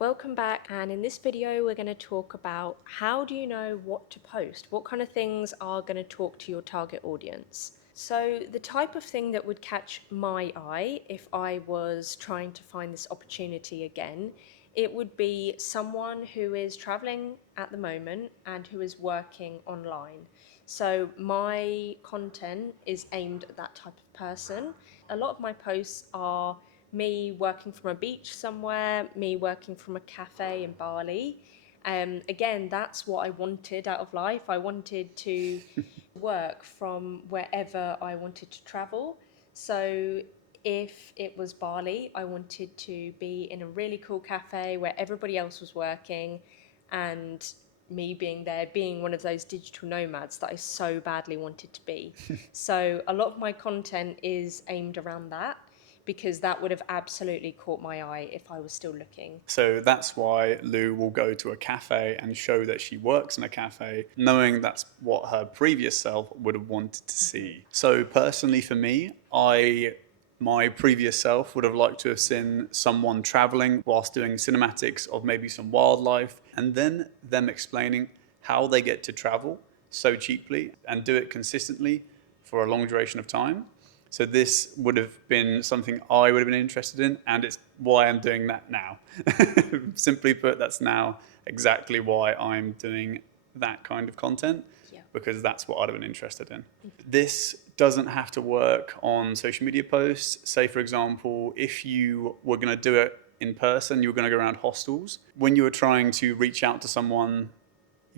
Welcome back, and in this video we're going to talk about how do you know what to post? What kind of things are going to talk to your target audience? So the type of thing that would catch my eye if I was trying to find this opportunity again, it would be someone who is traveling at the moment and who is working online. So my content is aimed at that type of person. A lot of my posts are me working from a beach somewhere, me working from a cafe in Bali. Again, that's what I wanted out of life. I wanted to work from wherever I wanted to travel. So if it was Bali, I wanted to be in a really cool cafe where everybody else was working, and me being there, being one of those digital nomads that I so badly wanted to be. So a lot of my content is aimed around that, because that would have absolutely caught my eye if I was still looking. So that's why Lou will go to a cafe and show that she works in a cafe, knowing that's what her previous self would have wanted to see. So personally for me, my previous self would have liked to have seen someone traveling whilst doing cinematics of maybe some wildlife, and then them explaining how they get to travel so cheaply and do it consistently for a long duration of time. So this would have been something I would have been interested in, and it's why I'm doing that now. Simply put, that's now exactly why I'm doing that kind of content, Yeah. because that's what I'd have been interested in. This doesn't have to work on social media posts. Say, for example, if you were going to do it in person, you were going to go around hostels. When you were trying to reach out to someone,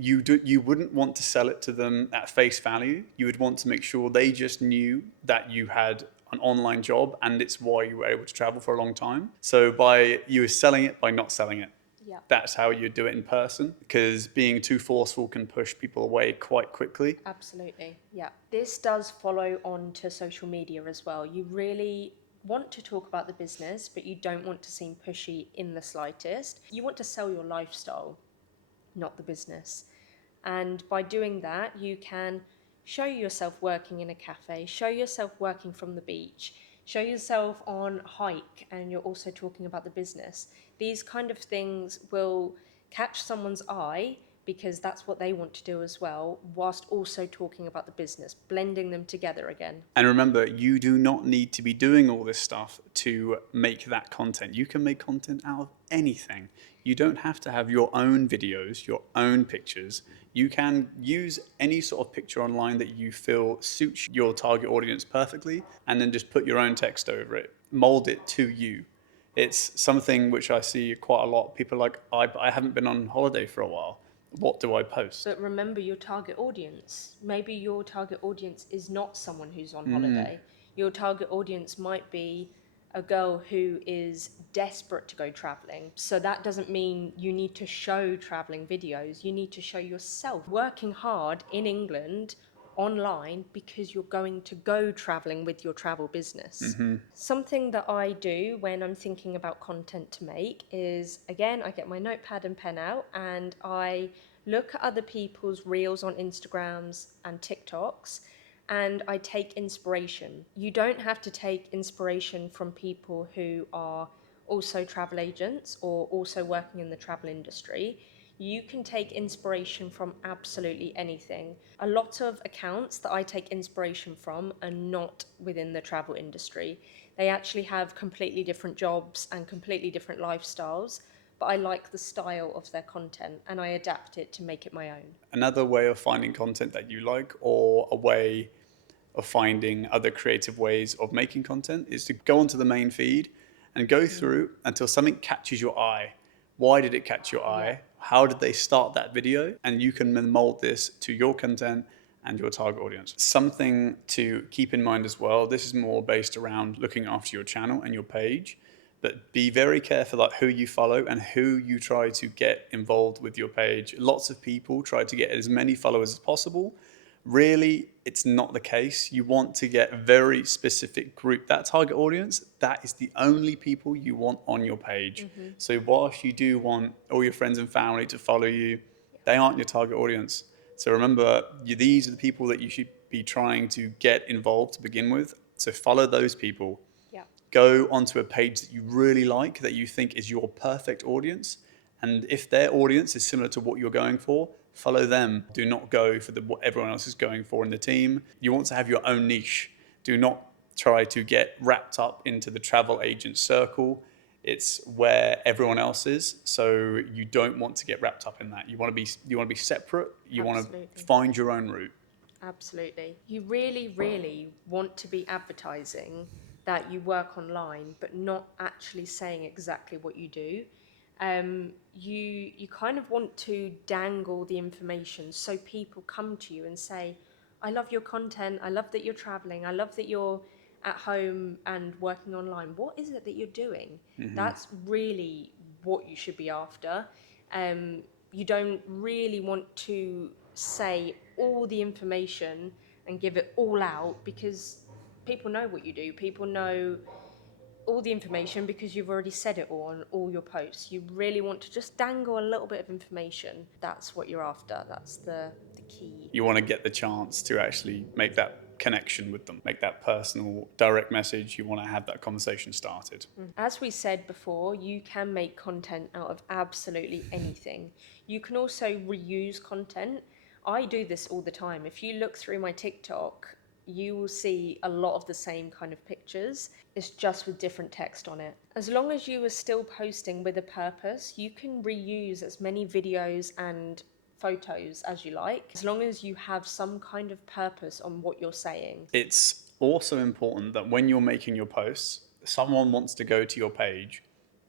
you wouldn't want to sell it to them at face value. You would want to make sure they just knew that you had an online job and it's why you were able to travel for a long time. So by you were selling it by not selling it. Yeah. That's how you do it in person, because being too forceful can push people away quite quickly. Absolutely. Yeah. This does follow on to social media as well. You really want to talk about the business, but you don't want to seem pushy in the slightest. You want to sell your lifestyle, not the business. And by doing that, you can show yourself working in a cafe, show yourself working from the beach, show yourself on a hike, and you're also talking about the business. These kind of things will catch someone's eye because that's what they want to do as well, whilst also talking about the business, blending them together again. And remember, you do not need to be doing all this stuff to make that content. You can make content out of anything. You don't have to have your own videos, your own pictures. You can use any sort of picture online that you feel suits your target audience perfectly, and then just put your own text over it, mold it to you. It's something which I see quite a lot. People are like, I haven't been on holiday for a while. What do I post? But remember your target audience. Maybe your target audience is not someone who's on holiday. Your target audience might be a girl who is desperate to go traveling. So that doesn't mean you need to show traveling videos. You need to show yourself working hard in England online because you're going to go traveling with your travel business. Something that I do when I'm thinking about content to make is, again, I get my notepad and pen out and I look at other people's reels on Instagrams and TikToks, and I take inspiration. You don't have to take inspiration from people who are also travel agents or also working in the travel industry. You can take inspiration from absolutely anything. A lot of accounts that I take inspiration from are not within the travel industry. They actually have completely different jobs and completely different lifestyles, but I like the style of their content and I adapt it to make it my own. Another way of finding content that you like, or a way of finding other creative ways of making content, is to go onto the main feed and go through until something catches your eye. Why did it catch your eye? Yeah. How did they start that video? And you can then mold this to your content and your target audience. Something to keep in mind as well, this is more based around looking after your channel and your page, but be very careful about who you follow and who you try to get involved with your page. Lots of people try to get as many followers as possible. Really, it's not the case. You want to get a very specific group. That target audience, that is the only people you want on your page. So whilst you do want all your friends and family to follow you, they aren't your target audience. So remember, these are the people that you should be trying to get involved to begin with. So follow those people. Yeah. Go onto a page that you really like, that you think is your perfect audience, And if their audience is similar to what you're going for, follow them. Do not go for what everyone else is going for in the team. You want to have your own niche. Do not try to get wrapped up into the travel agent circle. It's where everyone else is. So you don't want to get wrapped up in that. You want to be separate. You want Absolutely. to find your own route. Absolutely. You really, really want to be advertising that you work online, but not actually saying exactly what you do. You kind of want to dangle the information so people come to you and say, I love your content, I love that you're traveling, I love that you're at home and working online. What is it that you're doing? That's really what you should be after. You don't really want to say all the information and give it all out, because people know what you do. People know all the information because you've already said it all on all your posts. You really want to just dangle a little bit of information. That's what you're after. That's the key. You want to get the chance to actually make that connection with them, make that personal direct message. You want to have that conversation started. As we said before, you can make content out of absolutely anything. You can also reuse content. I do this all the time. If you look through my TikTok, you will see a lot of the same kind of pictures. It's just with different text on it. As long as you are still posting with a purpose, you can reuse as many videos and photos as you like, as long as you have some kind of purpose on what you're saying. It's also important that when you're making your posts, someone wants to go to your page,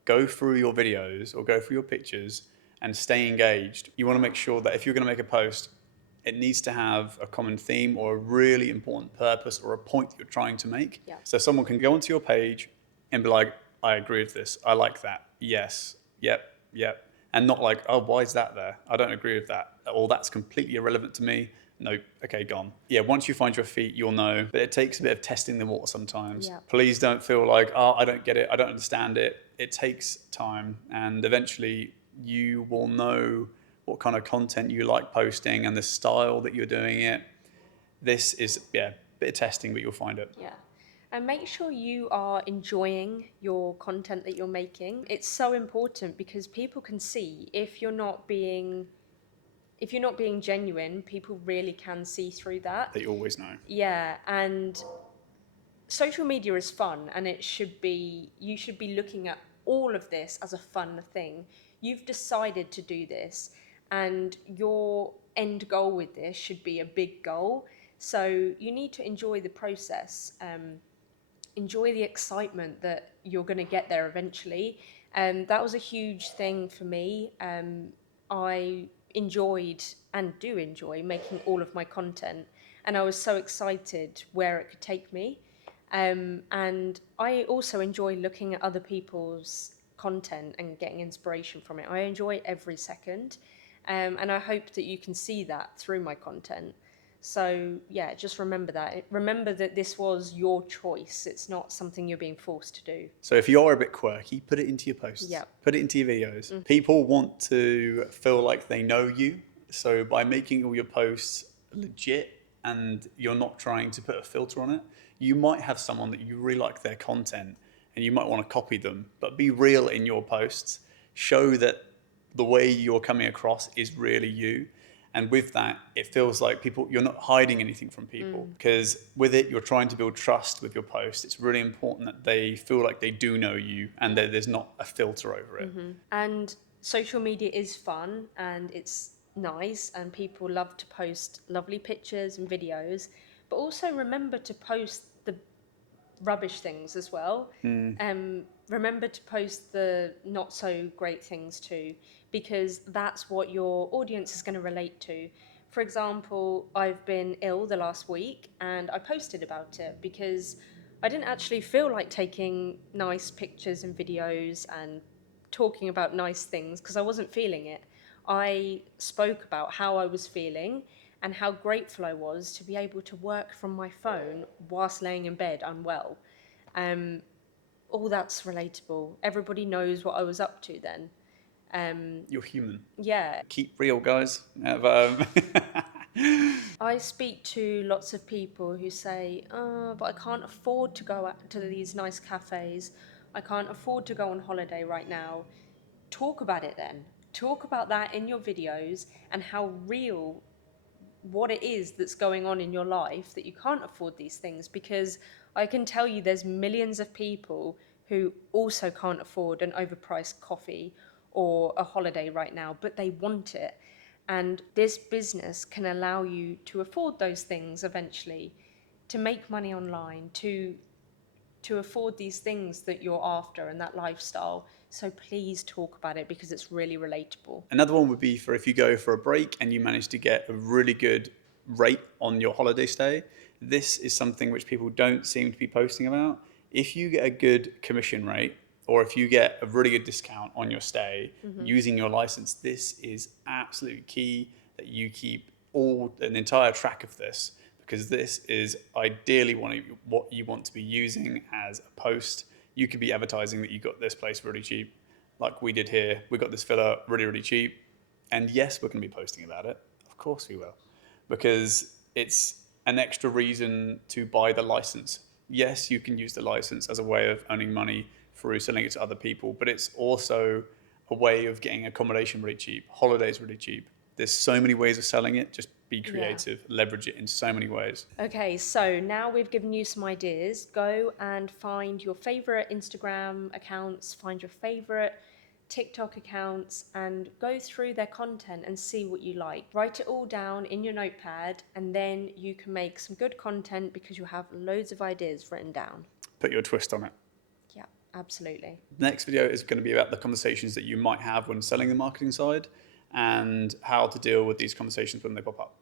go through your videos or go through your pictures and stay engaged. You want to make sure that if you're going to make a post, it needs to have a common theme or a really important purpose or a point that you're trying to make. Yeah. So someone can go onto your page and be like, I agree with this. I like that. Yes. Yep. Yep. And not like, oh, why is that there? I don't agree with that. Or that's completely irrelevant to me. No, okay, gone. Yeah, once you find your feet, you'll know. But it takes a bit of testing the water sometimes. Yeah. Please don't feel like, oh, I don't get it. I don't understand it. It takes time. And eventually you will know what kind of content you like posting and the style that you're doing it. This is, a bit of testing, but you'll find it. Yeah. And make sure you are enjoying your content that you're making. It's so important because people can see if you're not being genuine, people really can see through that. They always know. Yeah, and social media is fun, and you should be looking at all of this as a fun thing. You've decided to do this, and your end goal with this should be a big goal. So you need to enjoy the process. Enjoy the excitement that you're going to get there eventually. That was a huge thing for me. I enjoyed and do enjoy making all of my content, and I was so excited where it could take me. And I also enjoy looking at other people's content and getting inspiration from it. I enjoy every second, and I hope that you can see that through my content. So yeah, just remember that. Remember that this was your choice. It's not something you're being forced to do. So if you're a bit quirky, put it into your posts. Yep. Put it into your videos. People want to feel like they know you. So by making all your posts legit and you're not trying to put a filter on it, you might have someone that you really like their content and you might want to copy them, but be real in your posts. Show that the way you're coming across is really you. And with that, it feels like you're not hiding anything from people, because with it, you're trying to build trust with your post. It's really important that they feel like they do know you and that there's not a filter over it. And social media is fun and it's nice, and people love to post lovely pictures and videos, but also remember to post the rubbish things as well. Remember to post the not so great things too, because that's what your audience is going to relate to. For example, I've been ill the last week and I posted about it because I didn't actually feel like taking nice pictures and videos and talking about nice things because I wasn't feeling it. I spoke about how I was feeling and how grateful I was to be able to work from my phone whilst laying in bed unwell. All that's relatable. Everybody knows what I was up to then. You're human. Yeah. Keep real, guys. I speak to lots of people who say, oh, but I can't afford to go out to these nice cafes. I can't afford to go on holiday right now. Talk about it then. Talk about that in your videos and how real what it is that's going on in your life that you can't afford these things, because I can tell you there's millions of people who also can't afford an overpriced coffee or a holiday right now, but they want it. And this business can allow you to afford those things eventually, to make money online, to afford these things that you're after and that lifestyle. So please talk about it because it's really relatable. Another one would be for if you go for a break and you manage to get a really good rate on your holiday stay. This is something which people don't seem to be posting about. If you get a good commission rate, or if you get a really good discount on your stay using your license, this is absolutely key that you keep an entire track of this, because this is ideally what you want to be using as a post. You could be advertising that you got this place really cheap, like we did here. We got this filler really, really cheap. And yes, we're going to be posting about it. Of course we will, because it's an extra reason to buy the license. Yes, you can use the license as a way of earning money through selling it to other people, but it's also a way of getting accommodation really cheap, holidays really cheap. There's so many ways of selling it. Just be creative, leverage it in so many ways. Okay, so now we've given you some ideas. Go and find your favorite Instagram accounts, find your favorite TikTok accounts, and go through their content and see what you like. Write it all down in your notepad, and then you can make some good content because you have loads of ideas written down. Put your twist on it. Yeah, absolutely. The next video is going to be about the conversations that you might have when selling the marketing side and how to deal with these conversations when they pop up.